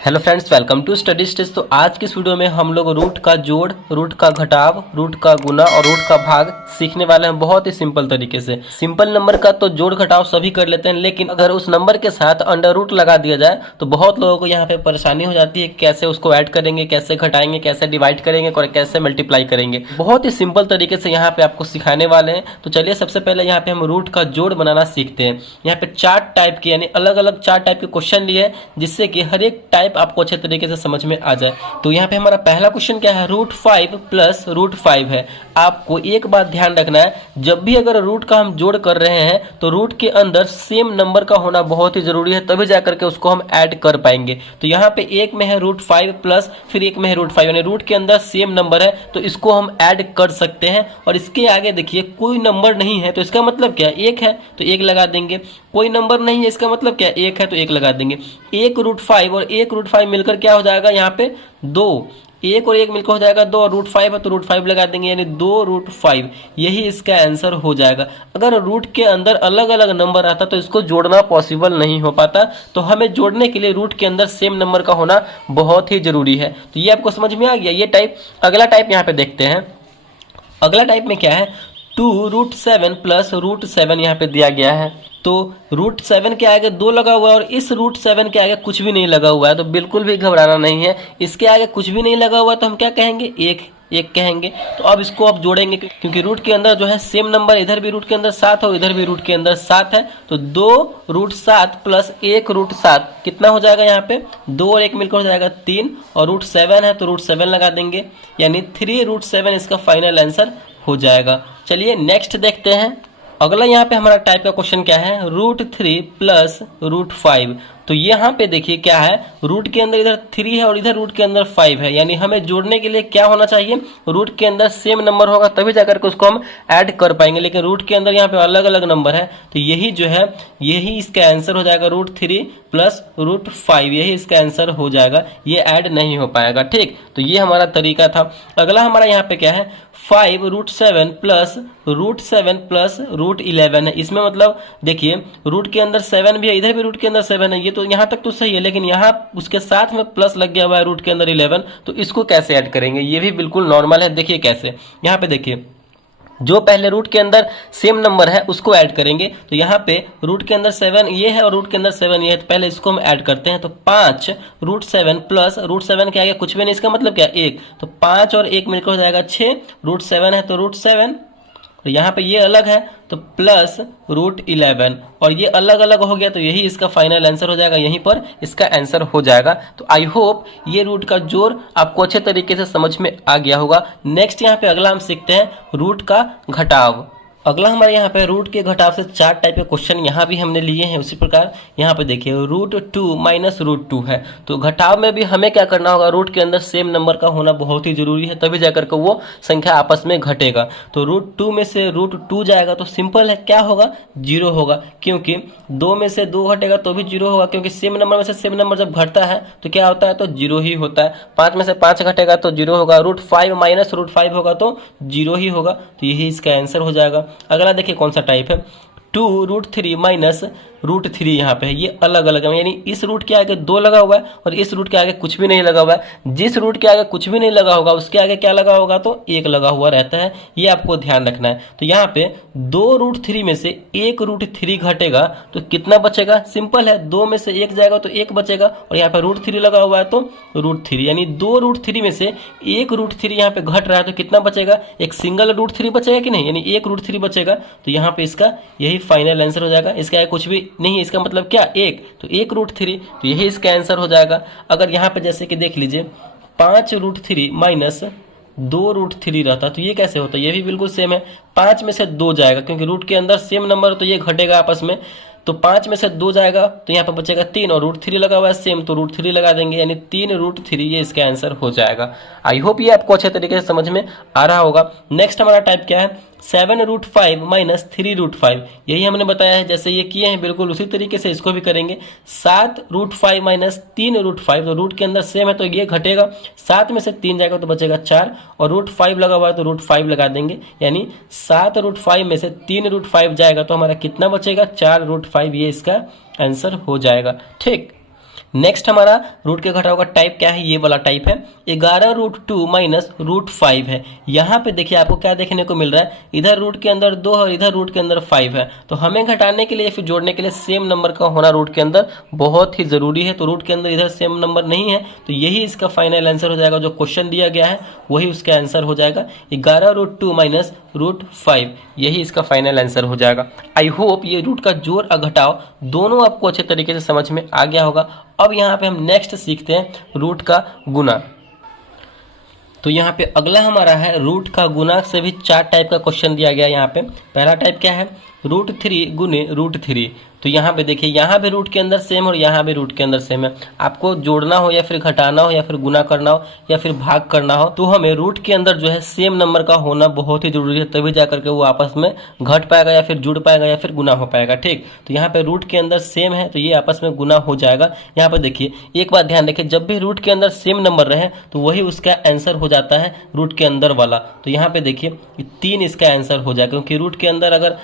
Hello friends, welcome to Study Stage. तो आज की इस वीडियो में हम लोग रूट का जोड़, रूट का घटाव, रूट का गुना और रूट का भाग सीखने वाले हैं बहुत ही सिंपल तरीके से। सिंपल नंबर का तो जोड़ घटाव सभी कर लेते हैं, लेकिन अगर उस नंबर के साथ अंडर रूट लगा दिया जाए तो बहुत लोगों को यहाँ पे परेशानी हो जाती है, कैसे उसको ऐड करेंगे, कैसे घटाएंगे, कैसे डिवाइड करेंगे और कैसे मल्टीप्लाई करेंगे। बहुत ही सिंपल तरीके से यहाँ पे आपको सिखाने वाले हैं। तो चलिए सबसे पहले यहाँ पे हम रूट का जोड़ बनाना सीखते हैं। यहाँ पे 4 टाइप के यानी अलग अलग 4 टाइप के क्वेश्चन लिए, जिससे कि हर एक टाइप आपको अच्छे तरीके से समझ में आ जाए। तो यहाँ पे हमारा पहला क्वेश्चन क्या है, √5 प्लस √5 है। आपको एक बात ध्यान रखना है, जब भी अगर रूट का हम जोड़ कर रहे हैं तो रूट के अंदर सेम नंबर का होना बहुत ही जरूरी है, तभी जाकर के उसको हम ऐड कर पाएंगे। तो यहाँ पे एक में है √5 प्लस, फिर एक में है √5 यानी रूट के अंदर सेम नंबर है तो इसको हम ऐड कर सकते हैं। और इसके आगे देखिए कोई नंबर नहीं है तो इसका मतलब क्या, एक है तो एक लगा देंगे। कोई नंबर नहीं है इसका मतलब क्या, एक है तो एक लगा देंगे। एक √5 और एक √5 मिलकर क्या हो जाएगा, यहाँ पे 2, एक और एक मिलकर हो जाएगा 2 और √5 है तो √5 लगा देंगे यानी 2√5। यही इसका आंसर हो जाएगा। अगर रूट के अंदर अलग अलग नंबर आता तो इसको जोड़ना पॉसिबल नहीं हो पाता, तो हमें जोड़ने के लिए रूट के अंदर सेम नंबर का होना बहुत ही जरूरी है। तो ये आपको समझ में आ गया ये टाइप। अगला टाइप यहाँ पे देखते हैं। अगला टाइप में क्या है, 2√7 प्लस √7 यहाँ पे दिया गया है। तो √7 के आगे 2 लगा हुआ है और इस √7 के आगे कुछ भी नहीं लगा हुआ है, तो बिल्कुल भी घबराना नहीं है। इसके आगे कुछ भी नहीं लगा हुआ है तो हम क्या कहेंगे, एक कहेंगे। तो अब इसको आप जोड़ेंगे, क्योंकि रूट के अंदर जो है सेम नंबर, इधर भी रूट के अंदर 7 है और इधर भी रूट के अंदर 7 है। तो 2√7 प्लस 1√7 कितना हो जाएगा, यहाँ पे 2 और 1 मिलकर हो जाएगा 3 और √7 है तो √7 लगा देंगे यानी 3√7 इसका फाइनल आंसर हो जाएगा। चलिए नेक्स्ट देखते हैं। अगला यहाँ पे हमारा टाइप का क्वेश्चन क्या है, √3 प्लस √5। तो यहाँ पे देखिए क्या है, रूट के अंदर इधर 3 है और इधर रूट के अंदर 5 है, यानी हमें जोड़ने के लिए क्या होना चाहिए, रूट के अंदर सेम नंबर होगा तभी जाकर के उसको हम ऐड कर पाएंगे। लेकिन रूट के अंदर यहाँ पे अलग अलग नंबर है, तो यही जो है यही इसका आंसर हो जाएगा, √3 प्लस √5 यही इसका आंसर हो जाएगा। ये ऐड नहीं हो पाएगा, ठीक। तो ये हमारा तरीका था। अगला हमारा यहाँ पे क्या है, 5√7 प्लस √7 प्लस √11 है। इसमें मतलब देखिए रूट के अंदर 7 भी है, इधर भी रूट के अंदर 7 है, ये तो यहाँ तक तो सही है, लेकिन यहाँ उसके साथ में प्लस लग गया हुआ है रूट के अंदर 11, तो इसको कैसे ऐड करेंगे, ये भी बिल्कुल नॉर्मल है। देखिए कैसे, यहाँ पे देखिए जो पहले रूट के अंदर सेम नंबर है उसको ऐड करेंगे। तो यहाँ पे रूट के अंदर 7 ये है और रूट के अंदर 7 ये है, तो पहले इसको हम ऐड करते हैं। तो 5√7 प्लस √7 के आगे कुछ भी नहीं, इसका मतलब क्या, 1, तो 5 और 1 मिलकर हो जाएगा 6, √7 है तो √7 और यहाँ पे ये अलग है तो प्लस √11 और ये अलग अलग हो गया, तो यही इसका फाइनल आंसर हो जाएगा, यहीं पर इसका आंसर हो जाएगा। तो आई होप ये रूट का जोड़ आपको अच्छे तरीके से समझ में आ गया होगा। नेक्स्ट यहाँ पे अगला हम सीखते हैं रूट का घटाव। अगला हमारे यहाँ पे रूट के घटाव से 4 टाइप के क्वेश्चन यहाँ भी हमने लिए हैं। उसी प्रकार यहाँ पे देखिए √2 माइनस √2 है। तो घटाव में भी हमें क्या करना होगा, रूट के अंदर सेम नंबर का होना बहुत ही जरूरी है, तभी जाकर के वो संख्या आपस में घटेगा। तो √2 में से √2 जाएगा तो सिंपल है, क्या होगा, 0 होगा, क्योंकि 2 में से 2 घटेगा तो भी 0 होगा, क्योंकि सेम नंबर में से सेम नंबर जब घटता है तो क्या होता है, तो 0 ही होता है। 5 में से 5 घटेगा तो 0 होगा, √5 माइनस √5 होगा तो 0 ही होगा, तो यही इसका आंसर हो जाएगा। अगला देखिए कौन सा टाइप है, 2√3 माइनस √3 यहाँ पे है, ये अलग अलग है, यानी इस रूट के आगे 2 लगा हुआ है और इस रूट के आगे कुछ भी नहीं लगा हुआ है। जिस रूट के आगे कुछ भी नहीं लगा होगा उसके आगे क्या लगा होगा, तो 1 लगा हुआ रहता है, ये आपको ध्यान रखना है। तो यहाँ पे 2√3 में से 1√3 घटेगा तो कितना बचेगा, सिंपल है, 2 में से 1 जाएगा तो 1 बचेगा और यहाँ पे √3 लगा हुआ है तो √3, यानी 2√3 में से 1√3 यहाँ पे घट रहा है तो कितना बचेगा, एक सिंगल √3 बचेगा कि नहीं, यानी 1√3 बचेगा। तो यहाँ पे इसका यही फाइनल आंसर हो जाएगा। इसके आगे कुछ भी नहीं है, इसका मतलब क्या, 1, तो 1√3, तो यही इसका आंसर हो जाएगा। अगर यहाँ पे जैसे कि देख लीजिए 5√3 माइनस 2√3 रहता तो ये कैसे होता, ये भी बिल्कुल सेम है। 5 में से 2 जाएगा, क्योंकि रूट के अंदर सेम नंबर तो ये घटेगा आपस में, तो 5 में से 2 जाएगा तो यहाँ पर बचेगा 3 और √3 लगा हुआ है सेम, तो √3 लगा देंगे यानी 3√3 ये इसका आंसर हो जाएगा। आई होप ये आपको अच्छे तरीके से समझ में आ रहा होगा। नेक्स्ट हमारा टाइप क्या है, 7√5 माइनस 3√5, यही हमने बताया है, जैसे ये किए हैं बिल्कुल उसी तरीके से इसको भी करेंगे। 7√5 माइनस 3√5, तो रूट के अंदर सेम है तो ये घटेगा, 7 में से 3 जाएगा तो बचेगा 4 और √5 लगा हुआ है तो √5 लगा देंगे, यानी 7√5 में से 3√5 जाएगा तो हमारा कितना बचेगा, 4√5, ये इसका आंसर हो जाएगा, ठीक। नेक्स्ट हमारा रूट के घटाव का टाइप क्या है, ये वाला टाइप है 11√2 माइनस √5 है। यहाँ पे देखिए आपको क्या देखने को मिल रहा है, इधर रूट के अंदर 2 और इधर रूट के अंदर 5 है, तो हमें घटाने के लिए फिर जोड़ने के लिए सेम नंबर का होना रूट के अंदर बहुत ही जरूरी है। तो रूट के अंदर इधर सेम नंबर नहीं है, तो यही इसका फाइनल आंसर हो जाएगा। जो क्वेश्चन दिया गया है वही उसका आंसर हो जाएगा 11√2 माइनस √5, यही इसका फाइनल आंसर हो जाएगा। आई होप ये रूट का जोड़ और घटाव दोनों आपको अच्छे तरीके से समझ में आ गया होगा। अब यहाँ पे हम नेक्स्ट सीखते हैं रूट का गुना। तो यहाँ पे अगला हमारा है रूट का गुना से भी 4 टाइप का क्वेश्चन दिया गया है। यहाँ पे पहला टाइप क्या है, √3 गुने √3। तो यहाँ पे देखिए, यहाँ भी रूट के अंदर सेम और यहाँ भी रूट के अंदर सेम है। आपको जोड़ना हो या फिर घटाना हो या फिर गुना करना हो या फिर भाग करना हो, तो हमें रूट के अंदर जो है सेम नंबर का होना बहुत ही जरूरी है, तभी जा करके वो आपस में घट पाएगा या फिर जुड़ पाएगा या फिर गुना हो पाएगा। ठीक, तो यहाँ पे रूट के अंदर सेम है तो ये आपस में गुना हो जाएगा। यहाँ पे देखिए एक बात ध्यान रखिए, जब भी रूट के अंदर सेम नंबर रहे तो वही उसका आंसर हो जाता है रूट के अंदर वाला। तो यहाँ पे देखिए 3 इसका आंसर हो जाएगा, क्योंकि रूट के अंदर अगर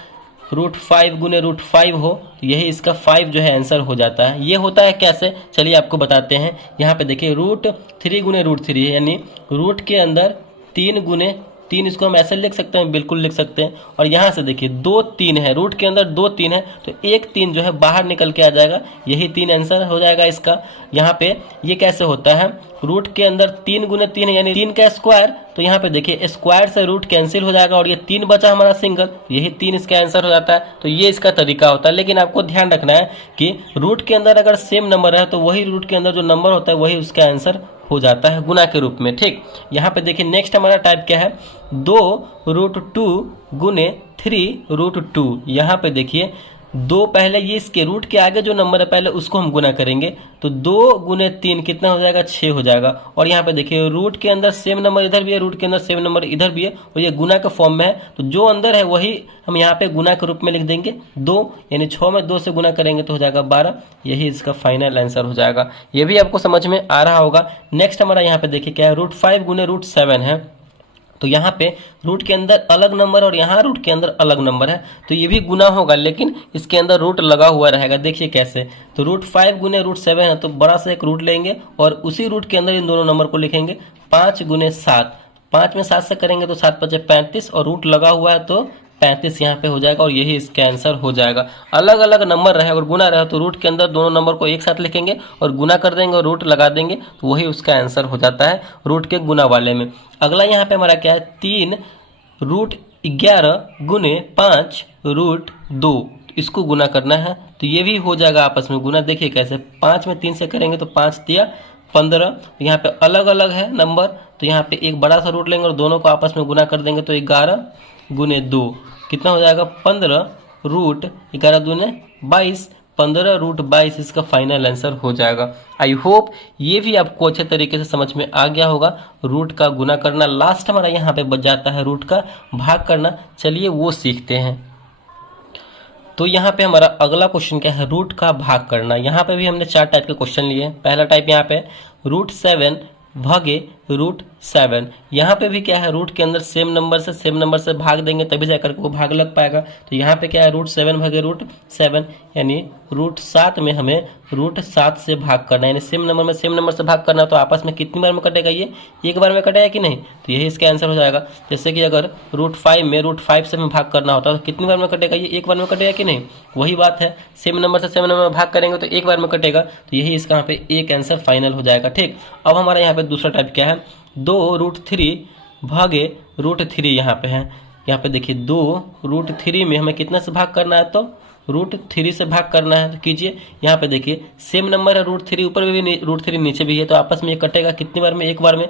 √5 गुने √5 हो तो यही इसका 5 जो है आंसर हो जाता है। ये होता है कैसे, चलिए आपको बताते हैं। यहाँ पे देखिए √3 गुने √3 है, यानी रूट के अंदर 3 गुने 3, इसको हम ऐसे लिख सकते हैं, बिल्कुल लिख सकते हैं। और यहाँ से देखिए 2 3 है, रूट के अंदर 2 3 है, तो 1 3 जो है बाहर निकल के आ जाएगा, यही 3 आंसर हो जाएगा इसका। यहाँ पे ये कैसे होता है, रूट के अंदर 3 गुने 3 है यानी 3 का स्क्वायर, तो यहाँ पे देखिए स्क्वायर से रूट कैंसिल हो जाएगा और ये 3 बचा हमारा सिंगल, यही 3 इसका आंसर हो जाता है। तो ये इसका तरीका होता है। लेकिन आपको ध्यान रखना है कि रूट के अंदर अगर सेम नंबर है तो वही रूट के अंदर जो नंबर होता है वही उसका आंसर हो जाता है गुना के रूप में। ठीक, यहाँ पे देखिए नेक्स्ट हमारा टाइप क्या है, 2√2 गुने 3√2। यहाँ पे देखिए 2 पहले ये इसके रूट के आगे जो नंबर है पहले उसको हम गुना करेंगे, तो 2 गुने 3 कितना हो जाएगा, 6 हो जाएगा। और यहाँ पे देखिए रूट के अंदर सेम नंबर इधर भी है, रूट के अंदर सेम नंबर इधर भी है, और ये गुना के फॉर्म में है, तो जो अंदर है वही हम यहाँ पे गुना के रूप में लिख देंगे 2, यानी 6 में 2 से गुना करेंगे तो हो जाएगा 12, यही इसका फाइनल आंसर हो जाएगा। ये भी आपको समझ में आ रहा होगा। नेक्स्ट हमारा यहाँ पे देखिए क्या है, √5 गुने √7 है। तो यहाँ पे रूट के अंदर अलग नंबर और यहाँ रूट के अंदर अलग नंबर है, तो ये भी गुना होगा लेकिन इसके अंदर रूट लगा हुआ रहेगा। देखिए कैसे, तो √5 गुने √7 है, तो बड़ा सा एक रूट लेंगे और उसी रूट के अंदर इन दोनों नंबर को लिखेंगे। 5 गुने 7, 5 में 7 से करेंगे तो 7 5 35, और रूट लगा हुआ है तो 35 यहाँ पे हो जाएगा, और यही इसका आंसर हो जाएगा। अलग अलग नंबर रहे और गुना रहे तो रूट के अंदर दोनों नंबर को एक साथ लिखेंगे और गुना कर देंगे और रूट लगा देंगे, तो वही उसका आंसर हो जाता है रूट के गुना वाले में। अगला यहाँ पे हमारा क्या है, 3√11 गुने 5√2, इसको गुना करना है, तो ये भी हो जाएगा आपस में गुना। देखिए कैसे, 5 में 3 से करेंगे तो 5 तिया 15, तो यहाँ पे अलग अलग है नंबर, तो यहाँ पे एक बड़ा सा रूट लेंगे और दोनों को आपस में गुना कर देंगे, तो 11 गुने 2 कितना हो जाएगा, 15√11 दूने 22, 15√22 इसका फाइनल आंसर हो जाएगा। आई होप ये भी आपको अच्छे तरीके से समझ में आ गया होगा रूट का गुना करना। लास्ट हमारा यहाँ पे बच जाता है रूट का भाग करना, चलिए वो सीखते हैं। तो यहाँ पे हमारा अगला क्वेश्चन क्या है, रूट का भाग करना। यहाँ पे भी हमने 4 टाइप के क्वेश्चन लिए। पहला टाइप यहाँ पे √7 भागे √7। यहाँ पे भी क्या है, रूट के अंदर सेम नंबर से भाग देंगे तभी जाकर के वो भाग लग पाएगा। तो यहाँ पे क्या है, √7 भागे √7, यानी √7 में हमें √7 से भाग करना है, यानी सेम नंबर से भाग करना। तो आपस में कितनी बार में कटेगा, ये एक बार में कटेगा कि नहीं, तो यही इसका आंसर हो जाएगा। जैसे कि अगर √5 में √5 से हमें भाग करना होता है तो कितनी बार में कटेगा, ये एक बार में कटेगा कि नहीं, वही बात है। सेम नंबर में भाग करेंगे तो एक बार में कटेगा, तो यही इसका यहाँ पे एक आंसर फाइनल हो जाएगा। ठीक, अब हमारा यहाँ पे दूसरा टाइप क्या है, 2√3 भागे √3 यहाँ पे है। यहाँ पे देखिए 2√3 में हमें कितना से भाग करना है, तो √3 से भाग करना है, तो कीजिए। यहाँ पे देखिए सेम नंबर है, √3 ऊपर भी √3 नीचे भी है, तो आपस में ये कटेगा कितनी बार में, एक बार में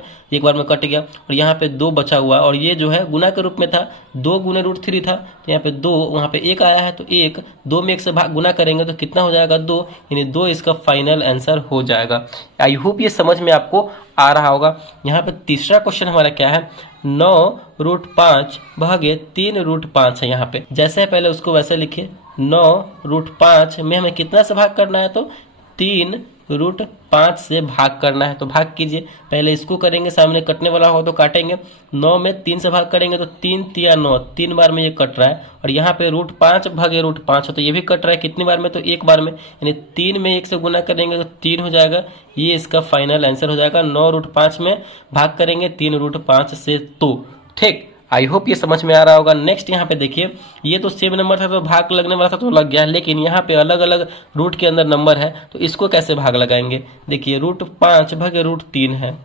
कट गया। और यहाँ पे 2 बचा हुआ, और ये जो है गुना के रूप में था, 2 गुने √3 था, तो यहाँ पे 2, वहाँ पे 1 आया है, तो 1, 2 में 1 से गुना करेंगे तो कितना हो जाएगा, 2, यानी 2 इसका फाइनल आंसर हो जाएगा। आई होप ये समझ में आपको आ रहा होगा। यहाँ पे तीसरा क्वेश्चन हमारा क्या है, 9√5 भागे 3√5 है। यहाँ पे जैसे है पहले उसको वैसे लिखिए, 9√5 में हमें कितना से भाग करना है, तो 3 रूट 5 से भाग करना है। तो भाग कीजिए, पहले इसको करेंगे, सामने कटने वाला हो तो काटेंगे। 9 में 3 से भाग करेंगे तो 3 तिया 9, 3 बार में ये कट रहा है। और यहाँ पे रूट 5 भागे रूट 5 है तो ये भी कट रहा है, कितनी बार में, तो एक बार में, यानी 3 में 1 से गुना करेंगे तो 3 हो जाएगा। ये इसका फाइनल आंसर हो जाएगा। 9 रूट 5 में भाग करेंगे 3 रूट 5 से। तो ठीक, आई होप ये समझ में आ रहा होगा। नेक्स्ट यहाँ पे देखिए, ये तो सेम नंबर था तो भाग लगने वाला था तो लग गया, लेकिन यहाँ पे अलग अलग रूट के अंदर नंबर है तो इसको कैसे भाग लगाएंगे। देखिए रूट 5 भागे रूट 3 है,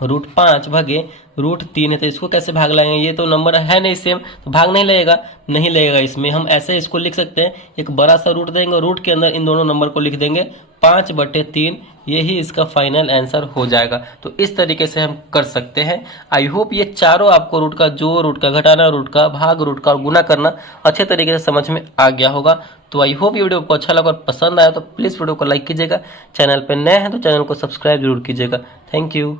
रूट 5 भागे रूट 3 है तो इसको कैसे भाग लगाएंगे। ये तो नंबर है नहीं सेम, तो भाग नहीं लगेगा, नहीं लगेगा। इसमें हम ऐसे इसको लिख सकते हैं, एक बड़ा सा रूट देंगे और रूट के अंदर इन दोनों नंबर को लिख देंगे 5/3, यही इसका फाइनल आंसर हो जाएगा। तो इस तरीके से हम कर सकते हैं। आई होप ये चारों आपको रूट का जोड़, रूट का घटाना, रूट का भाग, रूट का गुना करना अच्छे तरीके से समझ में आ गया होगा। तो आई होप ये वीडियो आपको अच्छा लगा और पसंद आया तो प्लीज़ वीडियो को लाइक कीजिएगा। चैनल पर नए हैं तो चैनल को सब्सक्राइब जरूर कीजिएगा। Thank you.